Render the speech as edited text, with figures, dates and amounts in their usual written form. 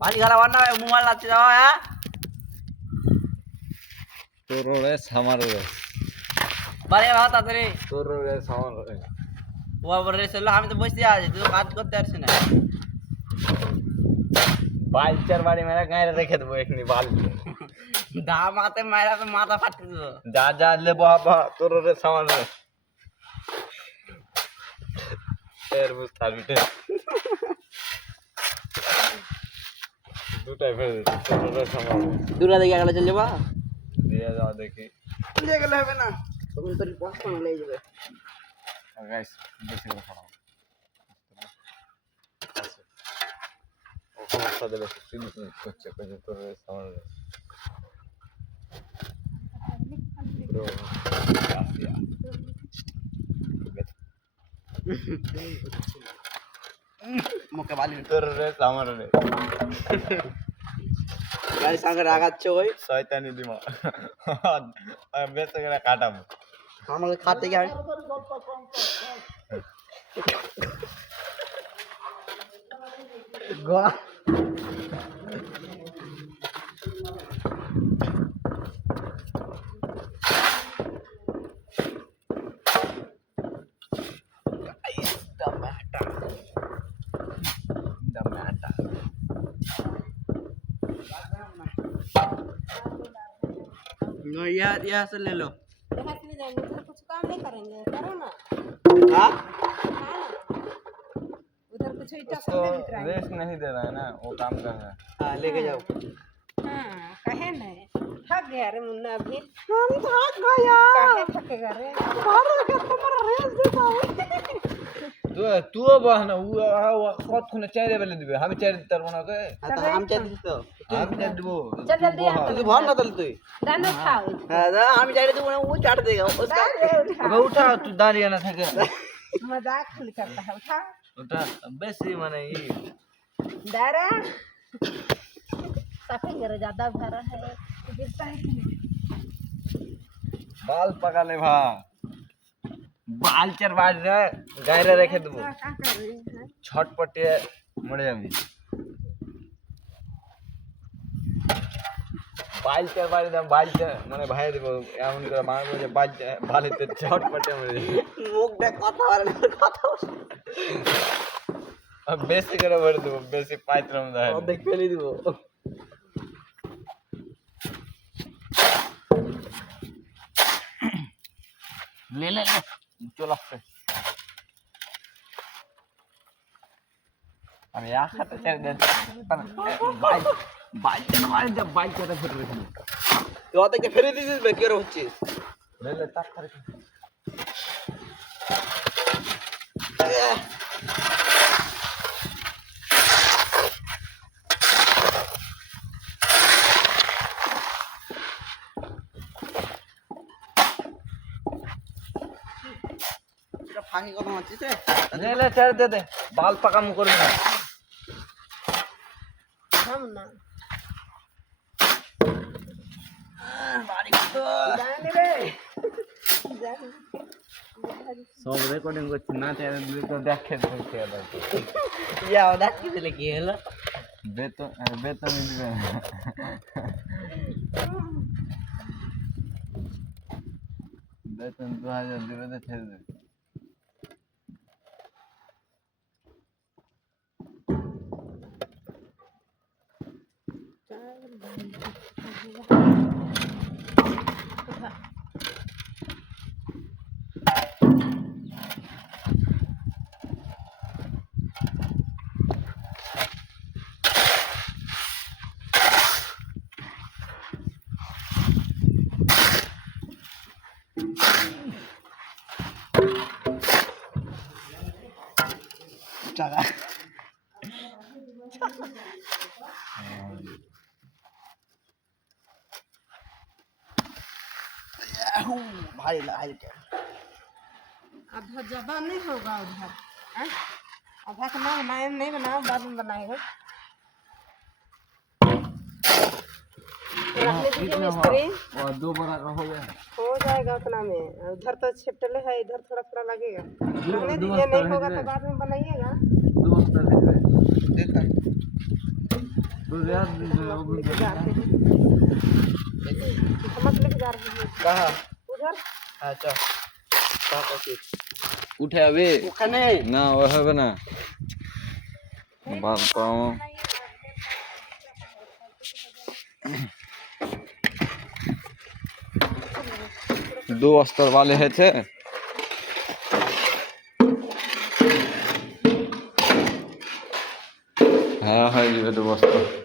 भाजी खाला वरना मोबाइल लाते जाओ है তোরও রে আমারও রে बारे बात आते रे তোরও রে আমারও রে वो बरे चलो हम तो बसते आज तू बात करते आरছে না বালচার বাড়ি মেরা গায়ে রেখে দেবো এখনি বাল দাম আতে মারা তো মাথা ফাটে দিব যা যা লে বাবা তোরও রে আমারও রে এর বুঝতে বিটে দুটাই ফেলে দিচ্ছি তোরও রে আমারও दूरा দেখে গেলে চল যাবা দিয়ে যাও দেখি দিয়ে গেলে হবে না তখন তোর পাঁচ টাকা লেগে যাবে গাইস বেশি করে খাও ওখানে সাথে বেশি চিনি করছে কইছে তোর রে আমারও রে ব্রো gracias মুখে বালি তোর রে আমারও রে গাড়ি সঙ্গে রাগাচ্ছ ওই শয়তানি দিমা বেঁচে গেলে কাটাবো আমাকে খাতে গিয়ে গা यहाँ से ले लो यहाँ से ले जाएंगे उधर कुछ काम नहीं करेंगे करो ना हाँ हाँ उधर कुछ ईटा उसको सब बिक रहा है रेस्ट नहीं दे रहा है ना वो काम कर रहा है हाँ लेके जाओ हाँ कहे नहीं थक गया रे मुन्ना अभी हम थक गया काहे थकेगा रे बाहर के तुम्हारा रेस देता हूँ तू बहना वो कत खुने चारे वाले दिबे हम चारे तर बना के हम चाहिए तो हम चारे दिबो चल जल्दी आ तू भाग ना तल तू दाना उठाओ हाँ हम चाहिए तो वो चाट देगा उसका अबे उठा तू दारिया ना थके मजाक खुल करता है उठा उठा बेसी माने ई दारा सफेद रे ज्यादा भरा है गिरता है कि नहीं बाल पका ले भा बाल चर बाज रे गायरे रेखे देबो क्या कर रही है छटपटे मरे जाबी बाल चर बाज दम बाल चर माने भाई देबो एमन करे मारबो जे बालते छटपटे मरे जाबी मुख देख কথা বলে কথা अब बेसी करे भर देबो बेसी पाइत्रम दाय देख फेली দিব ले चल আসছে আমি আখাতে ছেড়ে দেন বাইক বাইকটা মারে যা বাইকটা ফেটে রেখে তুই ওদেরকে ফেলে দিছিস বে কি হচ্ছিস ले তাক করে এটা ফাঁকি কথা হচ্ছিস ले ছেড়ে দে দে বাল পাকাম করবি না हम ना বাড়ি তো जाने रे जाने সব রেকর্ডিং করছি না ছেড়ে দিলে তো দেখে দেখতে হবে ইয়া দেখ কি দিলে কি হলো বেতন দিবে বেতন 2000 দিবে তো ছেড়ে দে টাকা भारी लगा क्या आधा जबा नहीं होगा उधर हाँ? आधा का ना बनाए नहीं बनाओ बाद में बनाएगा रखने दीजिए मिस्त्री और 2 बड़ा का हो गया हो जाएगा उतना में उधर तो छिपटले है इधर थोड़ा थोड़ा लगेगा रखने दीजिए नहीं होगा तो बाद में बनाइएगा 2 बस्ता दे देखा 2 लेके जा रहे हैं हम लेके जा रहे हैं कहाँ उधर अच्छा कहाँ पहुँची उठे अभी ওখানে ना वो है ना बाल पाओ दो अस्तर वाले है थे हाँ है ये दो अस्तर